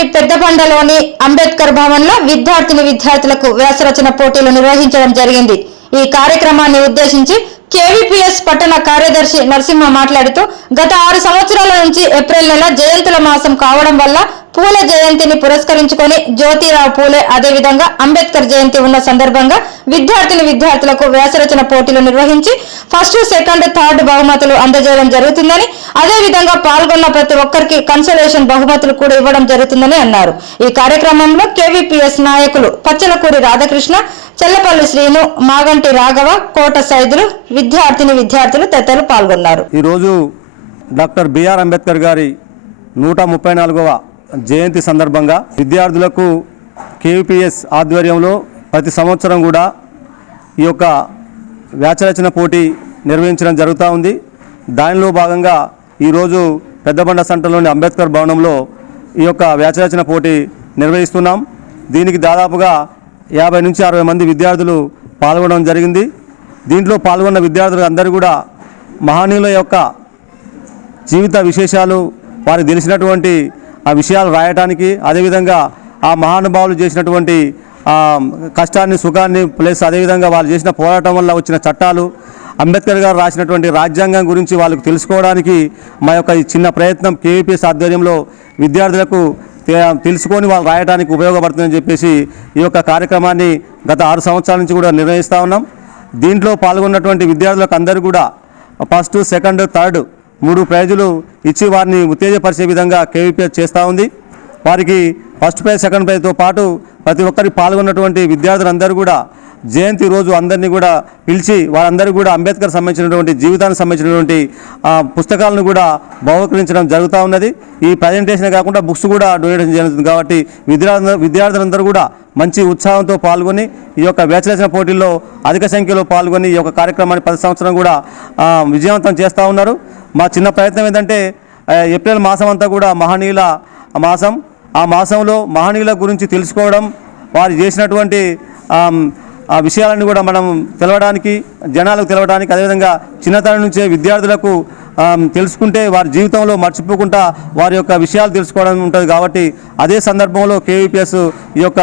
నగరి పెద్దబండలోని అంబేద్కర్ భవన్లో విద్యార్థులకు వ్యాసరచన పోటీలు నిర్వహించడం జరిగింది. ఈ కార్యక్రమాన్ని ఉద్దేశించి కేవీపీఎస్ పట్టణ కార్యదర్శి నరసింహ మాట్లాడుతూ గత 6 సంవత్సరాల నుంచి ఏప్రిల్ నెల జయంతుల మాసం కావడం వల్ల పూలే జయంతిని పురస్కరించుకొని జ్యోతిరావు పూలే అదేవిధంగా అంబేద్కర్ జయంతి ఉన్న సందర్భంగా విద్యార్థులకు వ్యాసరచన పోటీలు నిర్వహించి ఫస్ట్, సెకండ్, థర్డ్ బహుమతులు అందజేయడం జరుగుతుందని, అదేవిధంగా పాల్గొన్న ప్రతి ఒక్కరికి కన్సోలేషన్ బహుమతులు కూడా ఇవ్వడం జరుగుతుందని అన్నారు. ఈ కార్యక్రమంలో కేవీపీఎస్ నాయకులు పచ్చలకూరి రాధాకృష్ణ, చెల్లపల్లి శ్రీను, మాగంటి రాఘవ, కోట సైదులు, విద్యార్థులు తదితరులు పాల్గొన్నారు. ఈ రోజు డాక్టర్ బిఆర్ అంబేద్కర్ గారి 134వ జయంతి సందర్భంగా విద్యార్థులకు కేవీపీఎస్ ఆధ్వర్యంలో ప్రతి సంవత్సరం కూడా ఈ యొక్క వ్యాసరచన పోటీ నిర్వహించడం జరుగుతూ ఉంది. దానిలో భాగంగా ఈరోజు పెద్దబండ సెంటర్లోని అంబేద్కర్ భవనంలో ఈ యొక్క వ్యాసరచన పోటీ నిర్వహిస్తున్నాం. దీనికి దాదాపుగా 50 నుంచి 60 మంది విద్యార్థులు పాల్గొనడం జరిగింది. దీంట్లో పాల్గొన్న విద్యార్థులు అందరూ కూడా మహనీయుల యొక్క జీవిత విశేషాలు, వారికి తెలిసినటువంటి ఆ విషయాలు రాయటానికి, అదేవిధంగా ఆ మహానుభావులు చేసినటువంటి కష్టాన్ని, సుఖాన్ని, ప్లస్ అదేవిధంగా వాళ్ళు చేసిన పోరాటం వల్ల వచ్చిన చట్టాలు, అంబేద్కర్ గారు రాసినటువంటి రాజ్యాంగం గురించి వాళ్ళకు తెలుసుకోవడానికి మా యొక్క ఈ చిన్న ప్రయత్నం కేవీపీఎస్ ఆధ్వర్యంలో విద్యార్థులకు తెలుసుకొని వాళ్ళు రాయడానికి ఉపయోగపడుతుందని చెప్పేసి ఈ యొక్క కార్యక్రమాన్ని గత 6 సంవత్సరాల నుంచి కూడా నిర్వహిస్తూ ఉన్నాం. దీంట్లో పాల్గొన్నటువంటి విద్యార్థులకు అందరూ కూడా ఫస్ట్, సెకండ్, థర్డ్ 3 ప్రైజులు ఇచ్చి వారిని ఉత్తేజపరిచే విధంగా కేవీపీఎస్ చేస్తూ ఉంది. వారికి ఫస్ట్ ప్రైజ్, సెకండ్ ప్రైజ్తో పాటు ప్రతి ఒక్కరికి పాల్గొన్నటువంటి విద్యార్థులందరూ కూడా జయంతి రోజు అందరినీ కూడా పిలిచి వారందరూ కూడా అంబేద్కర్ సంబంధించినటువంటి జీవితానికి సంబంధించినటువంటి పుస్తకాలను కూడా బహుకరించడం జరుగుతూ ఉన్నది. ఈ ప్రజెంటేషన్ కాకుండా బుక్స్ కూడా డొనేషన్ జరుగుతుంది. కాబట్టి విద్యార్థులందరూ కూడా మంచి ఉత్సాహంతో పాల్గొని ఈ యొక్క వ్యాసరచన పోటీల్లో అధిక సంఖ్యలో పాల్గొని ఈ యొక్క కార్యక్రమాన్ని 10 సంవత్సరం కూడా విజయవంతం చేస్తూ ఉన్నారు. మా చిన్న ప్రయత్నం ఏంటంటే ఏప్రిల్ మాసం అంతా కూడా మహనీయుల మాసం. ఆ మాసంలో మహనీయుల గురించి తెలుసుకోవడం, వారు చేసినటువంటి ఆ విషయాలను కూడా మనం తెలవడానికి, జనాలకు తెలవడానికి, అదేవిధంగా చిన్నతనం నుంచే విద్యార్థులకు తెలుసుకుంటే వారి జీవితంలో మర్చిపోకుండా వారి యొక్క విషయాలు తెలుసుకోవడం ఉంటుంది. కాబట్టి అదే సందర్భంలో కేవీపీఎస్ ఈ యొక్క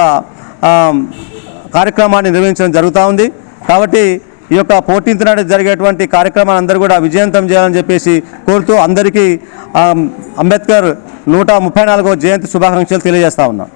కార్యక్రమాన్ని నిర్వహించడం జరుగుతూ ఉంది. కాబట్టి ఈ యొక్క 14th నాడు జరిగేటువంటి కార్యక్రమాన్ని అందరూ కూడా విజయవంతం చేయాలని చెప్పేసి కోరుతూ అందరికీ అంబేద్కర్ 134వ జయంతి శుభాకాంక్షలు తెలియజేస్తా ఉన్నాం.